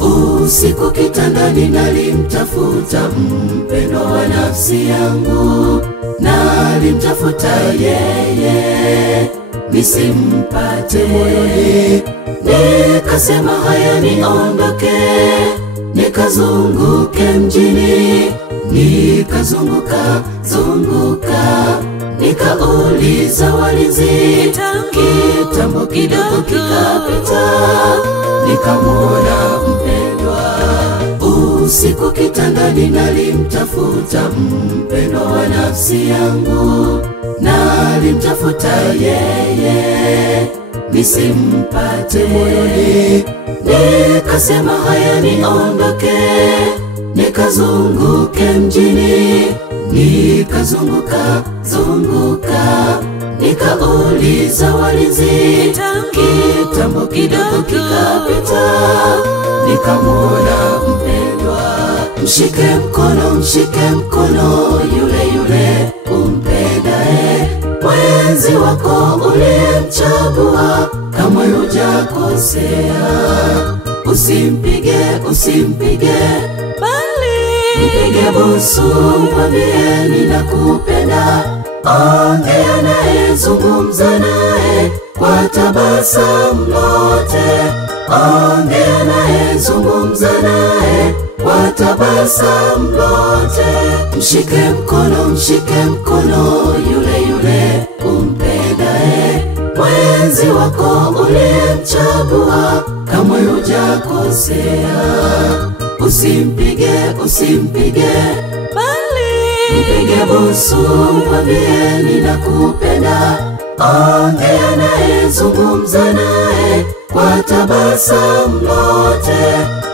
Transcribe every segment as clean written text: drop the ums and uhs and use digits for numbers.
Usiku kitandani nalimtafuta mpendwa wa nafsi yangu, nalimtafuta yeye nisimpate moyoni. Nikasema haya niondoke, nikazunguke mjini, nikazunguka nikauliza walinzi. Kitambo kidogo kikapita, nikamwona mpendwa. Usiku kitandani nalimtafuta mpendwa wa nafsi yangu, nalimtafuta yeye nisimpate moyoni. Nikasema haya niondoke, nikazunguke mjini, nikazunguka nikauliza walinzi. Kitambo kidogo kikapita, nikamwona mpendwa. Mshike mkono yule umpendaye, mwenzi wako uliyemchagua, kamwe hujakosea. Usimpige bali mpige busu, mwambie ninakupenda. Ongea naye, zungumza naye kwa tabasamu lote. Ongea naye, zungumza naye kwa tabasamu lote. Mshike mkono yule umpendaye, mwenzi wako uliyemchagua, kamwe hujakosea. Usimpige bali mpige busu, mwambie ninakupenda. Ongea naye, zungumza naye kwa tabasamu lote.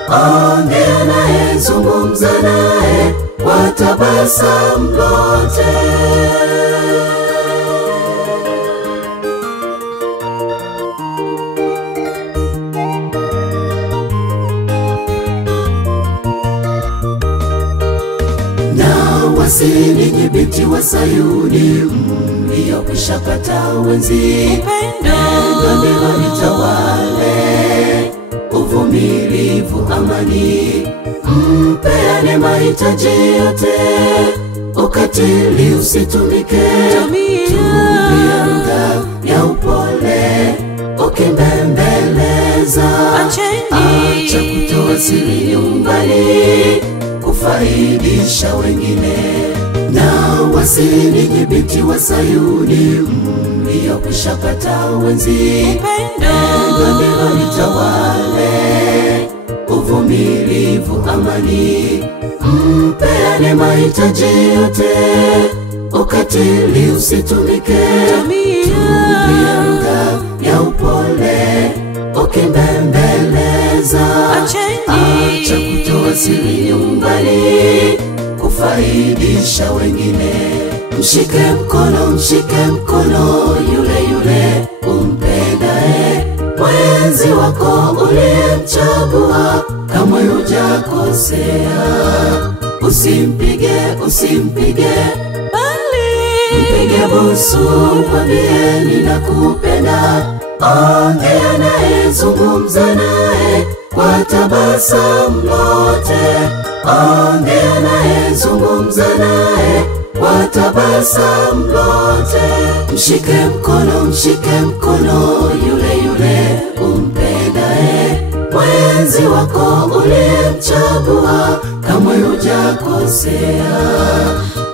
Ongea naye, zungumza naye kwa tabasamu lote. Ninyi binti wa Sayuni, mliokwisha pata wenzi, upendo ndilo litawale, uvumilivu, amani, mpeane mahitaji yote. Ukatili usitumike, tumia lugha ya upole, ukimbembeleza. Acha kutoa siri nyumbani, kufaidisha wengine. Ninyi binti wa Sayuni, mliokwisha pata wenzi, upendo ndilo litawale, uvumilivu, amani, mpeane mahitaji yote. Ukatili usitumike, tumia lugha ya upole, ukimbembeleza. Acha kutoa siri nyumbani, kufaidisha wengine. Mshike mkono yule umpendaye, mwenzi wako uliyemchagua, kamwe hujakosea. Usimpige bali mpige busu, mwambie ninakupenda. Ongea naye, zungumza naye kwa tabasamu lote. Ongea naye, zungumza naye kwa tabasamu lote. Mshike mkono yule umpendaye, mwenzi wako uliyemchagua, kamwe hujakosea.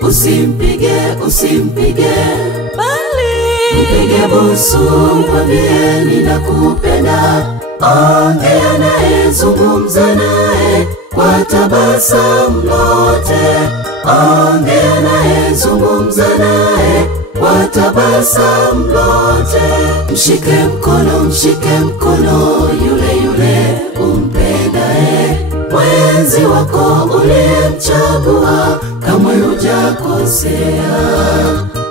Usimpige bali mpige busu, mwambie ninakupenda. Ongea naye, zungumza naye kwa tabasamu lote. Ongea naye, zungumza naye kwa tabasamu lote. Mshike mkono yule umpendaye, mwenzi wako uliyemchagua, kamwe hujakosea.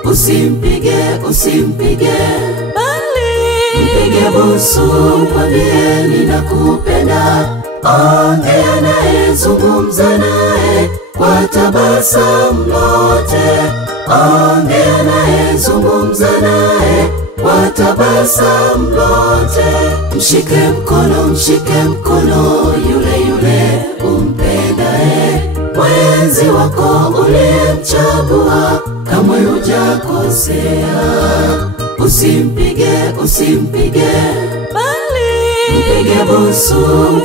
Usimpige, usimpige, bali mpige busu, mwambie ninakupenda. Ongea naye, zungumza naye kwa tabasamu lote. Ongea naye, zungumza naye kwa tabasamu lote. Mshike mkono, mshike mkono yule yule umpendaye, mwenzi wako uliyemchagua, kamwe hujakosea. Usimpige, usimpige, bali mpige busu,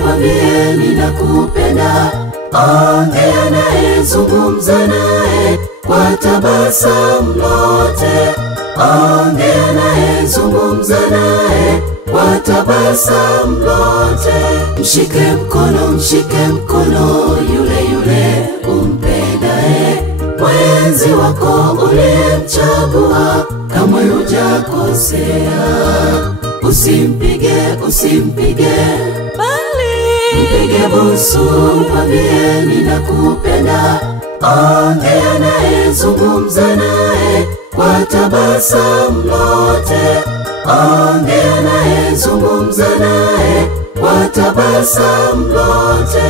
mwambie ninakupenda. Ongea naye, zungumza naye kwa tabasamu lote. Ongea naye, zungumza naye kwa tabasamu lote. Mshike mkono, mshike mkono yule yule umpendaye, mwenzi wako uliyemchagua, kamwe hujakosea. Usimpige, usimpige, bali mpige busu, mwambie ninakupenda. Ongea naye, zungumza naye kwa tabasamu lote. Ongea naye, zungumza naye kwa tabasamu lote.